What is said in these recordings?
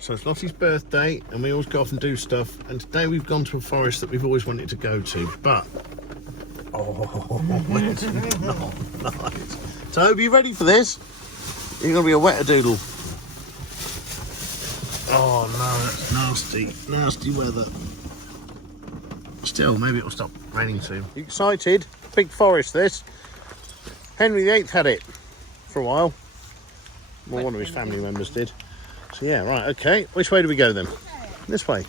So it's Lottie's birthday and we always go off and do stuff, and today we've gone to a forest that we've always wanted to go to, but it's not nice. Toby, you ready for this? You're going to be a wetter-doodle. Oh no, that's nasty, nasty weather. Still, maybe it'll stop raining soon. You excited? Big forest this. Henry VIII had it for a while. Well, one of his family members did. So yeah, right, okay. Which way do we go then? This way.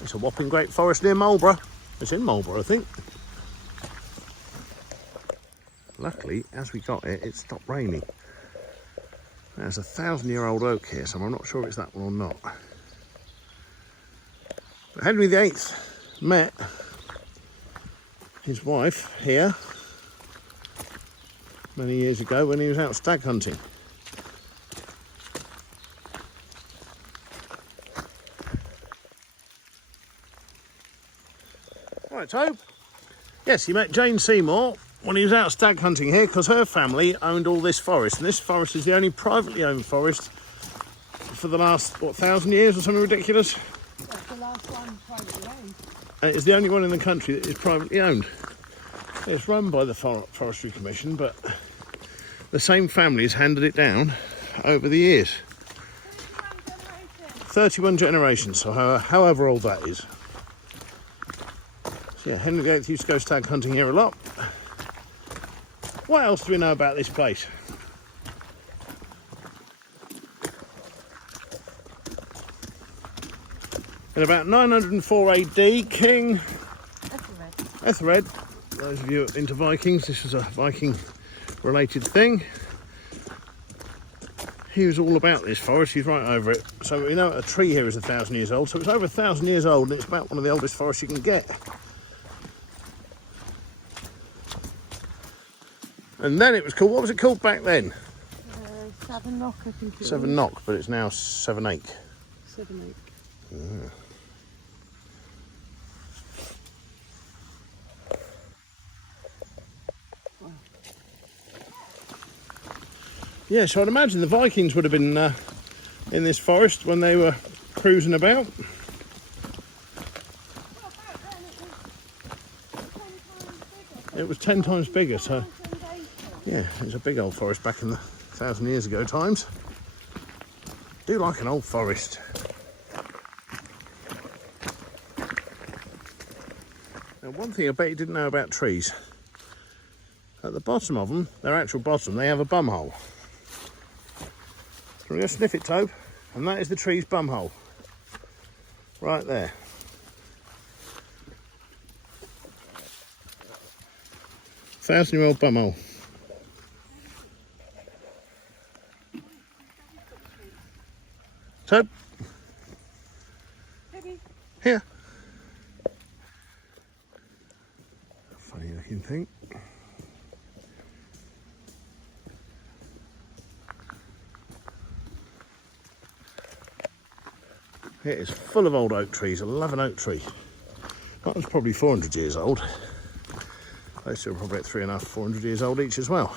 It's a whopping great forest near Marlborough. It's in Marlborough, I think. Luckily, as we got it, it stopped raining. There's a 1,000-year-old oak here, so I'm not sure if it's that one or not. But Henry VIII met his wife here many years ago when he was out stag hunting. Right, Tobe. Yes, he met Jane Seymour when he was out stag hunting here, because her family owned all this forest, and this forest is the only privately owned forest for the last, what, 1,000 years or something ridiculous? That's the last one privately owned. And it's the only one in the country that is privately owned. It's run by the Forestry Commission, but the same family has handed it down over the years. 31 generations, so however old that is. So yeah, Henry VIII used to go stag hunting here a lot. What else do we know about this place? In about 904 AD, King Ethelred, those of you into Vikings, this was a Viking related thing. He was all about this forest, he's right over it. So we know a tree here is 1,000 years old, so it's over 1,000 years old, and it's about one of the oldest forests you can get. And then it was called, what was it called back then? Savernake, I think it was. Savernake, but it's now Savernake. Savernake. Yeah. Wow. Yeah, so I'd imagine the Vikings would have been in this forest when they were cruising about. It was 10 times bigger, so yeah, it was a big old forest back in the 1,000 years ago times. Do like an old forest. Now, one thing I bet you didn't know about trees. At the bottom of them, their actual bottom, they have a bum hole. So we're going to sniff it, Tobe, and that is the tree's bum hole. Right there. 1,000-year-old bum hole. Tobe. Here. Funny looking thing. It is full of old oak trees. I love an oak tree. That was probably 400 years old. Those two are probably 350, 400 years old each as well.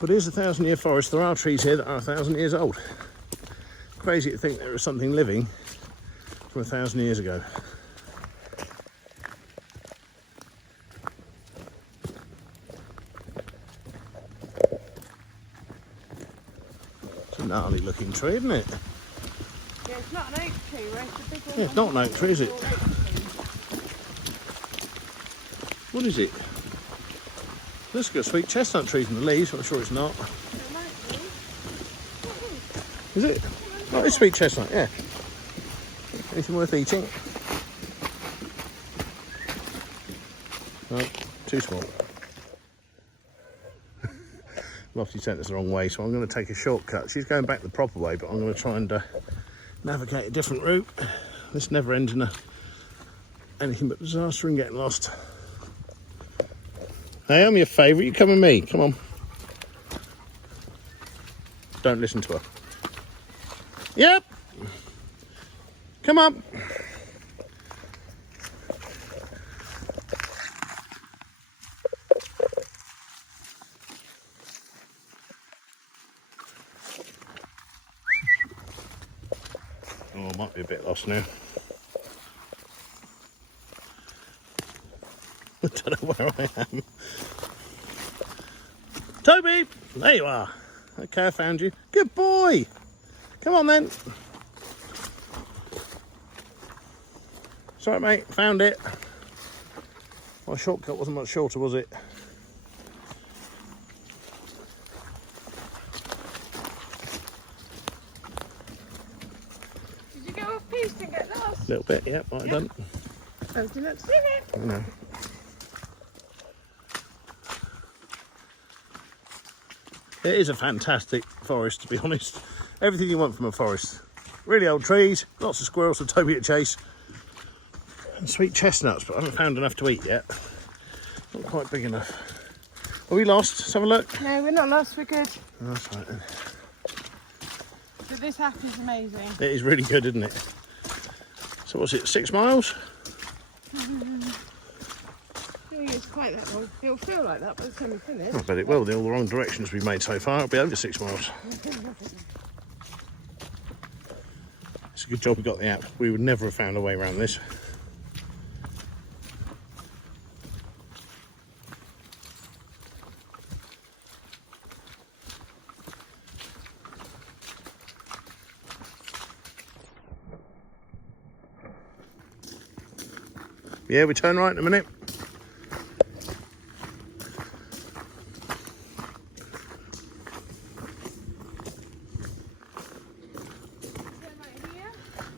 But here's a 1,000-year forest. There are trees here that are 1,000 years old. Crazy to think there was something living from 1,000 years ago. It's a gnarly looking tree, isn't it? Yeah, it's not an oak tree, right? It's a big one. Yeah, it's not an oak tree, is it? What is it? Looks like a sweet chestnut trees in the leaves, but I'm sure it's not. Is it? Oh, it's sweet chestnut, yeah. Anything worth eating? No, too small. Lottie sent us the wrong way, so I'm going to take a shortcut. She's going back the proper way, but I'm going to try and navigate a different route. This never ends in anything but disaster and getting lost. Hey, I'm your favourite. You come with me. Come on. Don't listen to her. Yep. Come on. Oh, I might be a bit lost now. I don't know where I am. Toby! There you are. Okay, I found you. Good boy! Come on then. It's alright, mate. Found it. My shortcut wasn't much shorter, was it? Did you go off piste and get lost? A little bit, yeah, might have done. I was not seeing it. I know. It is a fantastic forest, to be honest. Everything you want from a forest. Really old trees, lots of squirrels for Toby to chase. And sweet chestnuts, but I haven't found enough to eat yet. Not quite big enough. Are we lost? Let's have a look. No, we're not lost, we're good. Oh, that's right then. But this app is amazing. It is really good, isn't it? So what's it, 6 miles? I don't think it's quite that long. It'll feel like that by the time we finish. I bet it will. All the wrong directions we've made so far. It'll be over 6 miles. It's a good job we got the app. We would never have found a way around this. Yeah, we turn right in a minute.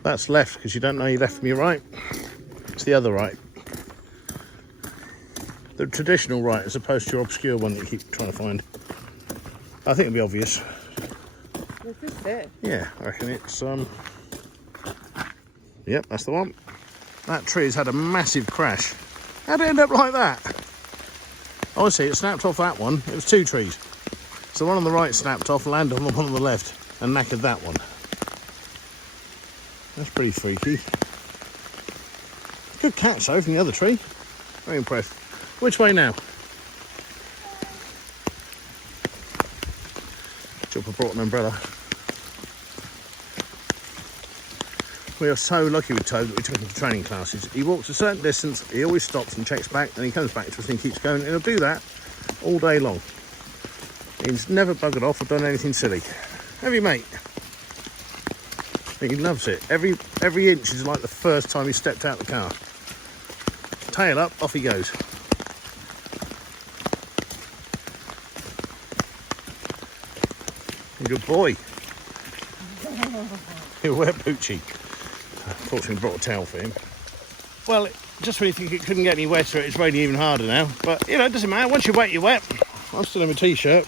That's left, because you don't know you left from your right. It's the other right. The traditional right, as opposed to your obscure one that you keep trying to find. I think it'll be obvious. This is it. Yeah, I reckon it's, yep, that's the one. That tree has had a massive crash. How'd it end up like that? Oh, I see, it snapped off that one. It was 2 trees. So the one on the right snapped off, landed on the one on the left, and knackered that one. That's pretty freaky. Good catch though from the other tree. Very impressed. Which way now? Chopper brought an umbrella. We are so lucky with Toad that we took him to training classes. He walks a certain distance, he always stops and checks back, and he comes back to us and keeps going, and he'll do that all day long. He's never buggered off or done anything silly. Have you, mate? He loves it. Every inch is like the first time he stepped out the car. Tail up, off he goes. Good boy. He'll wear Poochie. Unfortunately, brought a towel for him. Well, just when you think it couldn't get any wetter, it's raining even harder now. But, you know, it doesn't matter. Once you're wet, you're wet. I'm still in my t-shirt.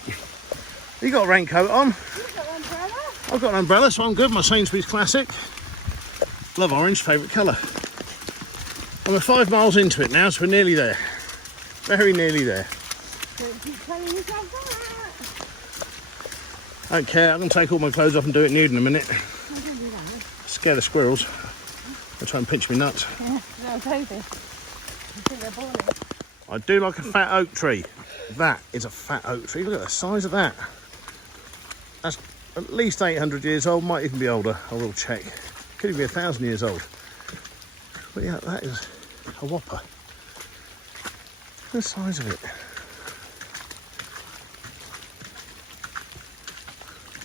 You got a raincoat on? You've got an umbrella? I've got an umbrella, so I'm good. My Sainsbury's Classic. Love orange, favourite colour. I'm 5 miles into it now, so we're nearly there. Very nearly there. Don't keep telling yourself that. I don't care. I'm going to take all my clothes off and do it nude in a minute. I don't do that. Scare the squirrels. They'll try and pinch me nuts. Yeah, they'll take this. I think they're boring. I do like a fat oak tree. That is a fat oak tree. Look at the size of that. That's at least 800 years old, might even be older. I will check. Could even be 1,000 years old. But yeah, that is a whopper. Look at the size of it.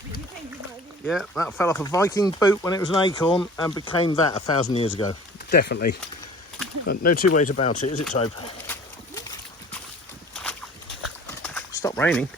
You think you might be? Yeah, that fell off a Viking boot when it was an acorn and became that 1,000 years ago. Definitely. No two ways about it, is it, Tobe? Stop raining.